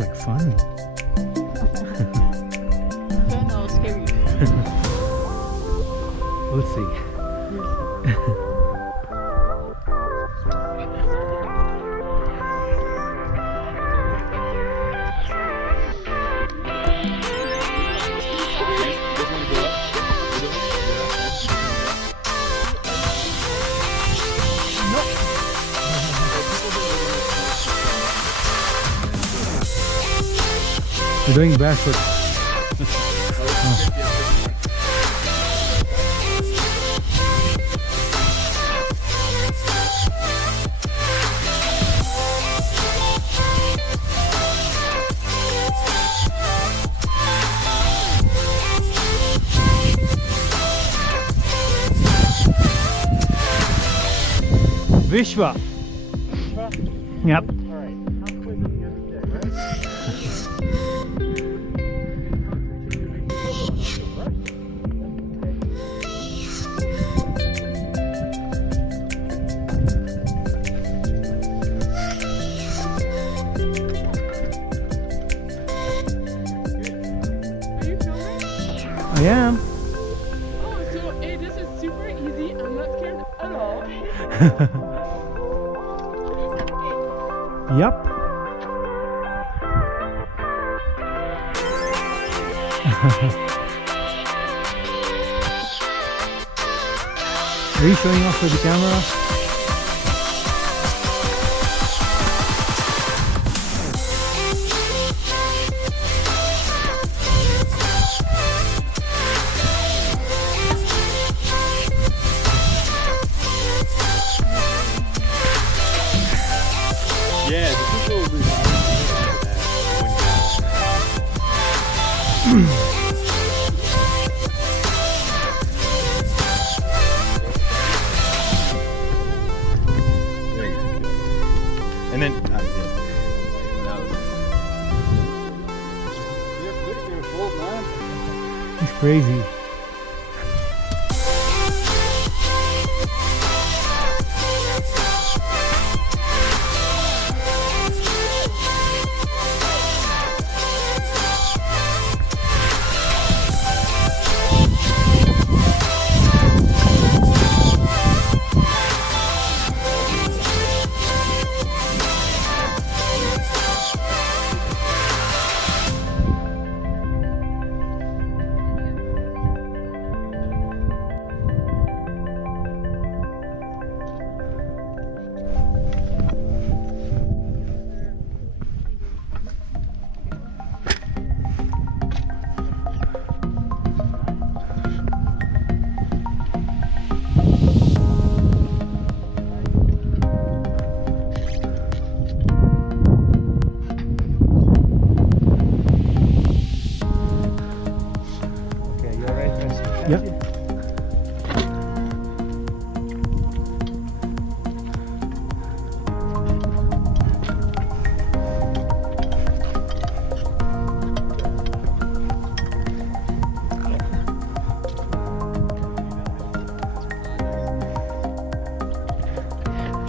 like fun. Fun or scary? We'll see. You're doing barefoot. Vishwa. Yep. I am. Oh, so hey, this is super easy. I'm not scared at all. Yep. Are you showing off with the camera? Yeah, the people will be and then He's crazy. Yep.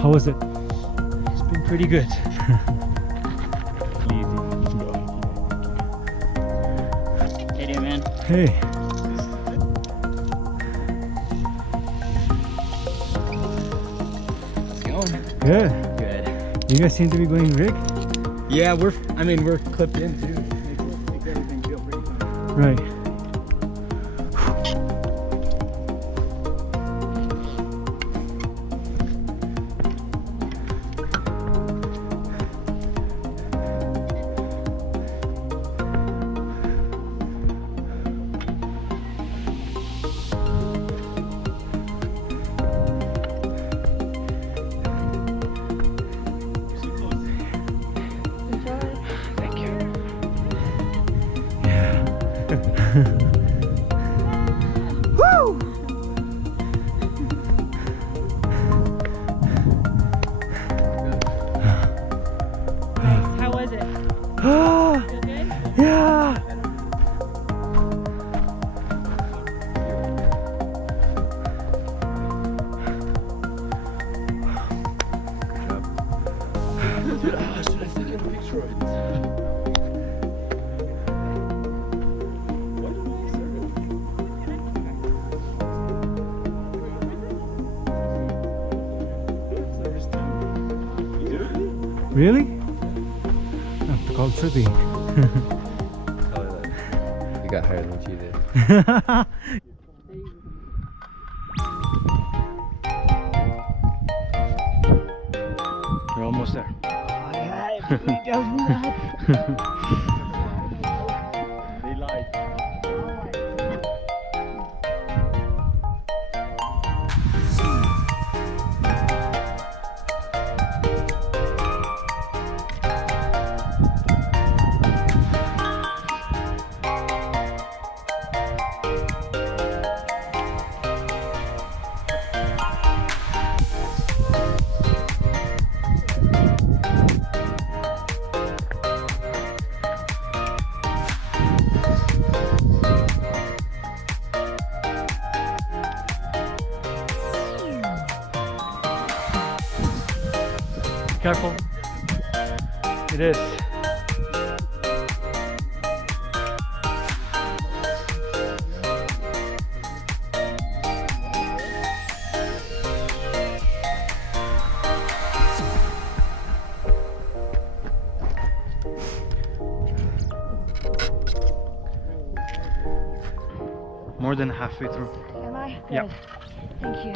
How was it? it's been pretty good. Hey there, man. Hey. It's going Good. good. You guys seem to be going big. Yeah, we're clipped in too. Makes everything feel pretty fun. Right. Thank you. Woo! How was it? Ah, You okay? yeah. Should I take a picture of it? Really? That's called tripping. Tell her that you got higher than she did. We're almost there. They lied. Careful. It is. More than halfway through. Am I? Good. Yep. Thank you.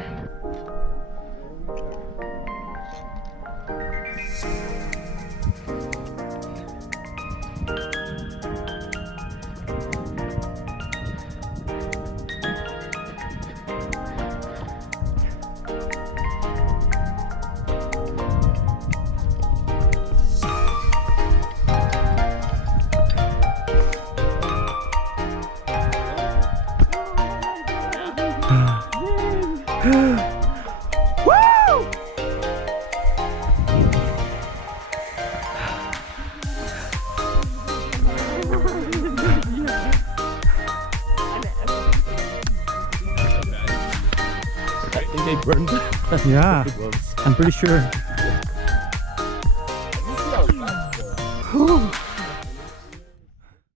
They burned Yeah, the gloves. I'm pretty sure. Whew.